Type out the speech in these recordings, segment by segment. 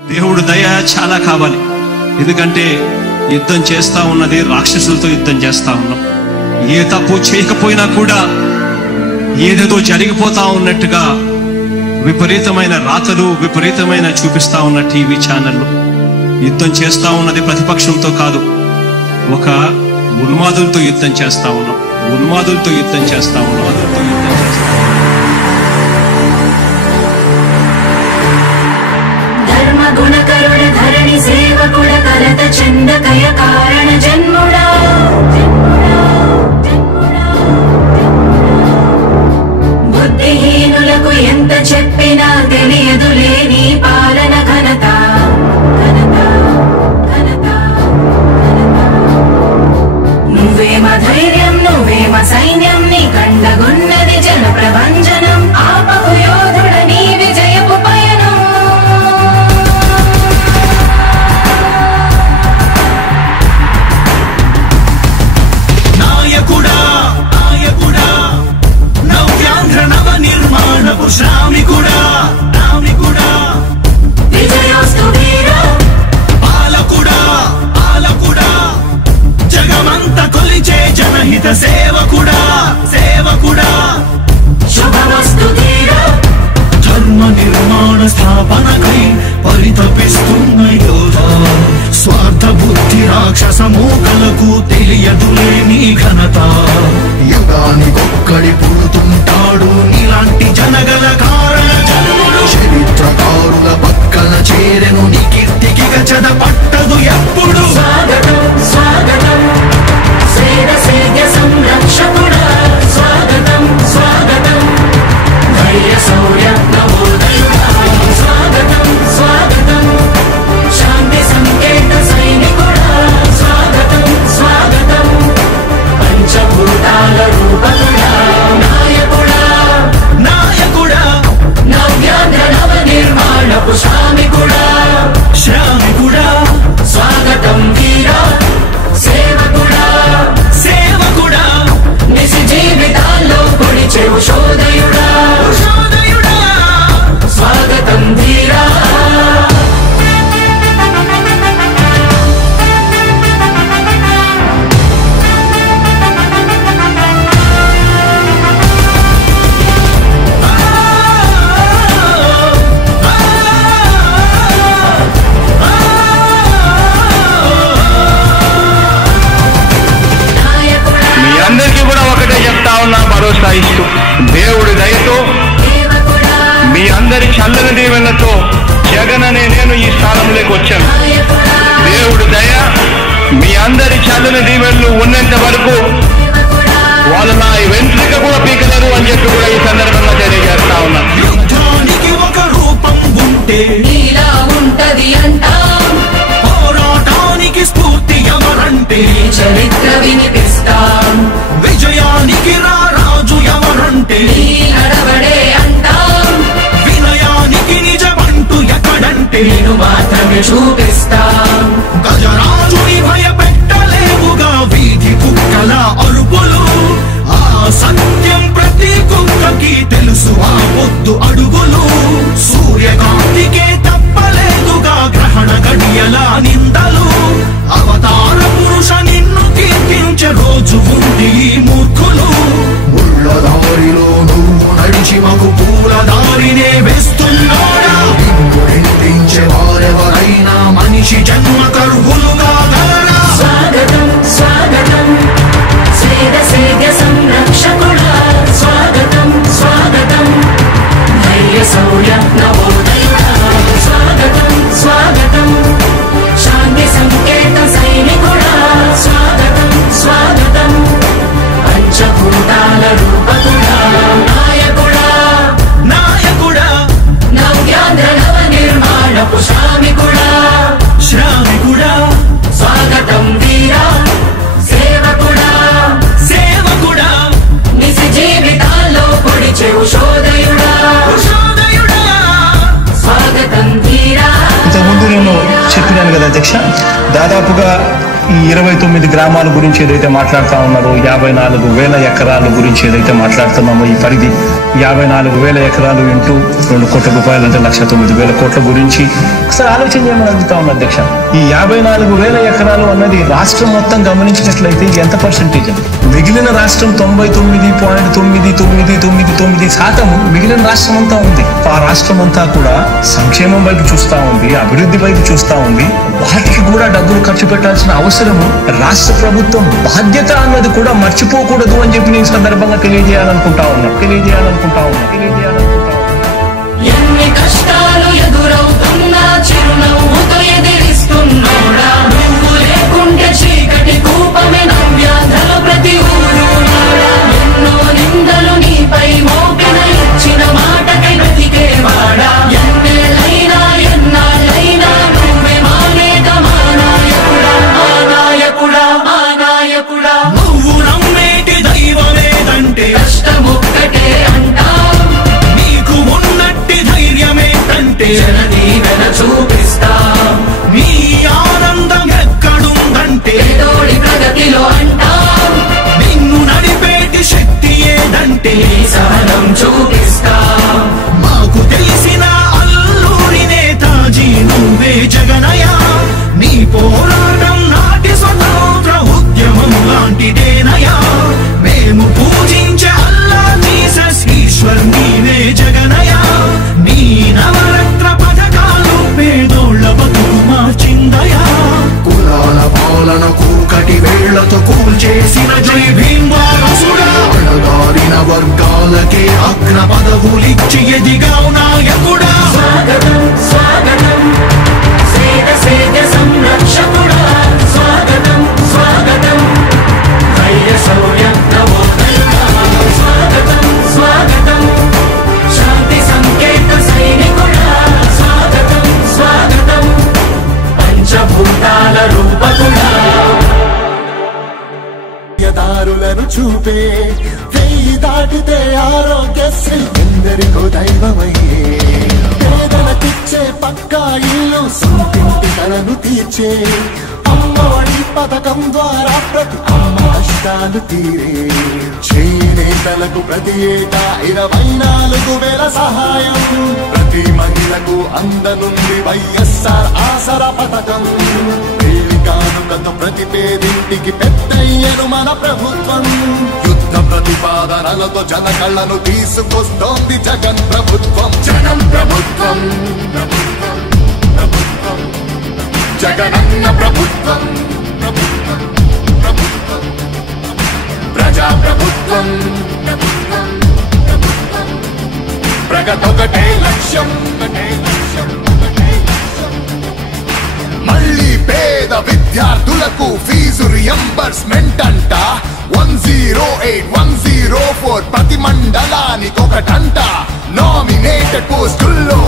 దేవుడు దయ చాలా కావాలి. ఎందుకంటే యుద్ధం చేస్తా ఉన్నది రాక్షసులతో యుద్ధం చేస్తా ఉన్నాం. ఏ తప్పు చేయకపోయినా కూడా ఏదేదో జరిగిపోతా ఉన్నట్టుగా విపరీతమైన రాతలు విపరీతమైన చూపిస్తా ఉన్న టీవీ ఛానళ్ళు. యుద్ధం చేస్తా ఉన్నది ప్రతిపక్షంతో కాదు, ఒక ఉన్మాదులతో యుద్ధం చేస్తా ఉన్నాం. ఉన్మాదులతో యుద్ధం చేస్తా ఉన్నాం. ధర్మ గుణకరుడ ధరణి సేవకుడ కలత చందకయ కారణ జన్ముడా బుద్ధిహీనులకు ఎంత చెప్పినా తెలియదులే నీ పాలన ఘనత. నువ్వేమ ధైర్యం నువ్వేమ సైన్యం నీ కండగున్నది జన ప్రభంజనం. ఆపకు యోధుడ నీ విజయపు పయనం. నాయకుడా నాయకుడా నవ్యాంధ్ర నవ నిర్మాణపు శ్రామికుడా రామికుడా విజయోస్తు వీర పాలకుడా పాలకుడా జగమంత కొలిచే జనహిత సేవకుడా సేవకుడా శుభమస్తు ధీర ధర్మ నిర్మాణ స్థాపనకై పరితపిస్తున్న యోధ. స్వార్థ బుద్ధి రాక్షస మూకలకు తెలియదులే నీ ఘనత. యుగానికొక్కడి పుడుతుంటాడు ఇలాంటి జనగల కారణ జన్ముడు. చరిత్రకారుల పక్కన చేరెను నీ కీర్తికి గచద పట్టదు ఎప్పుడు. స్వాగతం స్వాగతం సేద సేద్య సంరక్షకుడా స్వాగతం స్వాగతం ధైర్య శౌర్య నవోదయుడా స్వాగతం స్వాగతం శాంతి సంకేత సైనికుడా స్వాగతం స్వాగతం పంచభూతాల రూపకుడా నాయకుడా నాయకుడా నవ్యాంధ్ర నవ నిర్మాణపు శ్రామికుడా శ్రామికుడా స్వాగతం వీరా సేవకుడా సేవకుడా నిజ జీవితాల్లో పొడిచే ఉషోదయుడా ఉషోదయుడా స్వాగతం ధీరా. మీ అందరికీ కూడా ఒకటే చెప్తా ఉన్నా, భరోసా ఇస్తూ దేవుడి దయతో దేవకుడా మీ అందరి చల్లని దీవెనతో జగన్ అనే నేను ఈ స్థానంలోకి వచ్చాను. నాయకుడా దేవుడి దయ మీ అందరి చల్లని దీవెనలు ఉన్నంత వరకు దేవకుడా వాళ్ళు నా వెంట్రుక కూడా పీకలేరు అని చెప్పి కూడా ఈ సందర్భంగా తెలియజేస్తా ఉన్నా. యుద్ధానికి ఒక రూపం ఉంటే నీలా ఉంటది అంటాం. పోరాటానికి స్ఫూర్తి ఎవరంటే నీ చరిత్ర వినిపిస్తాం. విజయానికి రారాజు ఎవరంటే నీ నడవడే అంటాం. వినయానికి నిజమంటూ ఎక్కడంటే నేను మాత్రమే చూపిస్తాం. గజరాజుని భయపెట్టలేవుగా వీధి కుక్కల అరుపులు. ఆ సత్యం ప్రతి కుక్కకి తెలుసు ఆ పొద్దు అడుగులు. సూర్యకాంతికే తప్పలేదుగా గ్రహణ గడియల నిందలు. అవతార పురుష నిన్ను కీర్తించే రోజు ఉంది ఈ మూర్ఖులు. ముళ్ళ దారిలో నువ్వు నడిచి మగు పూల దారినే వేస్తున్నాడా నిన్ను నిందించే వారెవరైనా మనిషి జన్మ కరువులుగా గలరా. స్వాగతం స్వాగతం సేద సేద్య సంరక్షకుడా స్వాగతం స్వాగతం ధైర్య శౌర్య నవోదయుడా స్వాగతం స్వాగతం శాంతి సంకేత సైనికుడా స్వాగతం స్వాగతం పంచభూతాల రూపకుడా నాయకుడా నాయకుడా నవ్యాంధ్ర నవ నిర్మాణపు శ్రామికుడా శ్రామికుడా స్వాగతం వీరా సేవకుడా సేవకుడా నిజ జీవితాల్లో పొడిచే ఉషోదయుడా ఉషోదయుడా స్వాగతం ధీరా. ఇంతకుముందు నేను చెప్పినాను కదా అధ్యక్ష, దాదాపుగా ఈ 29 గ్రామాల గురించి ఏదైతే మాట్లాడుతూ ఉన్నారో 54,000 ఎకరాల గురించి ఏదైతే మాట్లాడుతున్నామో ఈ పరిధి 54,000 ఎకరాలు ఇంటూ 2 కోట్ల రూపాయలు అంటే 1,09,000 కోట్ల గురించి ఒకసారి ఆలోచన చేయమని అడుగుతా ఉన్నా అధ్యక్ష. ఈ 54,000 ఎకరాలు అన్నది రాష్ట్రం మొత్తం గమనించినట్లయితే ఎంత పర్సెంటేజ్ అండి? మిగిలిన రాష్ట్రం 99.999% మిగిలిన రాష్ట్రం అంతా ఉంది. ఆ రాష్ట్రం అంతా కూడా సంక్షేమం వైపు చూస్తా ఉంది, అభివృద్ధి వైపు చూస్తా ఉంది. వాటికి కూడా డబ్బులు ఖర్చు పెట్టాల్సిన అవసరము రాష్ట్ర ప్రభుత్వం బాధ్యత అన్నది కూడా మర్చిపోకూడదు అని చెప్పి నేను సందర్భంగా తెలియజేయాలనుకుంటా ఉన్నా. ఎన్ని కష్టాలు ఎదురవుతున్నా చిరునవ్వుతో ఎదిరిస్తున్నోడా, నువ్వు లేకుంటే చీకటి కూపమే నవ్యాంధ్రలో ప్రతి ఊరు నాడా. ఎన్నో నిందలు నీపై మోపిన ఇచ్చిన మాటకై బ్రతికేవాడా, ఎన్నేళ్ళైనా ఎన్నాళ్ళైనా నువ్వే మానేక మానాయకుడా, మానాయకుడా, మానాయకుడా. నువ్వు నమ్మేటి దైవమేదంటే కష్టమొక్కటే అంటాం, నీకు ఉన్నట్టి ధైర్యమేదంటే జనదీవెన చూపిస్తా. నీ ఆనందం ఎక్కడుందంటే పేదోడి ప్రగతిలో అంటాం, నిన్ను నడిపేటి శక్తి ఏదంటే నీ సహనం చూపిస్తా. మాకు తెలిసిన అల్లూరి నేతాజీ నువ్వే జగనయ్య. నీ పోరాటం నాటి స్వతంత్ర ఉద్యమం లాంటిదేనయ్యా. మేము పూజించే అల్లా జీసస్ ఈశ్వర్ నీవే జగనయ్య. నీ నవరత్న పథకాలు పేదోళ్ళ బతుకు మార్చిందయా. కులాల పాలనకు కటి వేళ్లతో కూల్చేసిన జై భీమ్ వారసుడా, అణగారిన వర్గాలకే అగ్ర పదవులిచ్చి ఎదిగావు నాయకుడా. స్వాగతం స్వాగతం సేద సేద సంరక్షకుడా, స్వాగతం స్వాగతం ధైర్య శౌర్య నవోదయుడా. స్వాగతం స్వాగతం శాంతి సంకేత సైనికుడా, స్వాగతం స్వాగతం పంచభూతాల రూపకుడా. దారులను చూపే వెయ్యి దాటితే ఆరోగ్యశ్రీ ఎందరికో దైవమయ్యే. పేదలకిచ్చే పక్కా ఇల్లు సొంతింటి కలను తీర్చే అమ్మఒడి పథకం ద్వారా ప్రతి అమ్మ కష్టాలు తీరే. చేనేతలకు ప్రతి ఏటా 24,000 సహాయం. ప్రతి మహిళకు అందనుంది వైఎస్ఆర్ ఆసరా పథకం. కానుకతో ప్రతి పేదింటికి పెద్దయ్యను మన ప్రభుత్వం. యుద్ధ ప్రతిపాదనలతో జన కళ్ళను తీసుకొస్తోంది జగన్ ప్రభుత్వం. జనం ప్రభుత్వం, ప్రభుత్వం, ప్రభుత్వం, జగనన్న ప్రభుత్వం, ప్రభుత్వం, ప్రభుత్వం, ప్రజా ప్రభుత్వం, ప్రభుత్వం, ప్రభుత్వం. ప్రగతొకటే లక్ష్యం, ఒకటే లక్ష్యం, ఒకటే లక్ష్యం. మళ్ళీ పేద విద్యార్థులకు ఫీజు రియంబర్స్మెంట్ అంట. 108, 104 ప్రతి మండలానికొకటంట. నామినేటెడ్ పోస్టుల్లో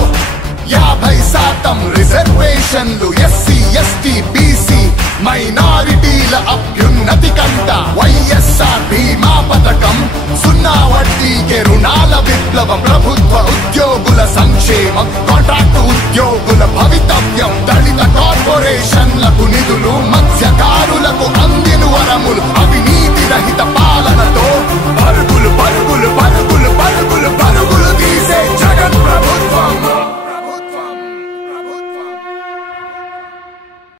50% రిజర్వేషన్లు. ఎస్సీ ఎస్టీ బీసీ మైనారిటీల అభ్యున్నతి కంట. వైఎస్ఆర్ బీమా పథకం, 0 వడ్డీకే రుణాల విప్లవం. ప్రభుత్వ ఉద్యోగుల సంక్షేమం.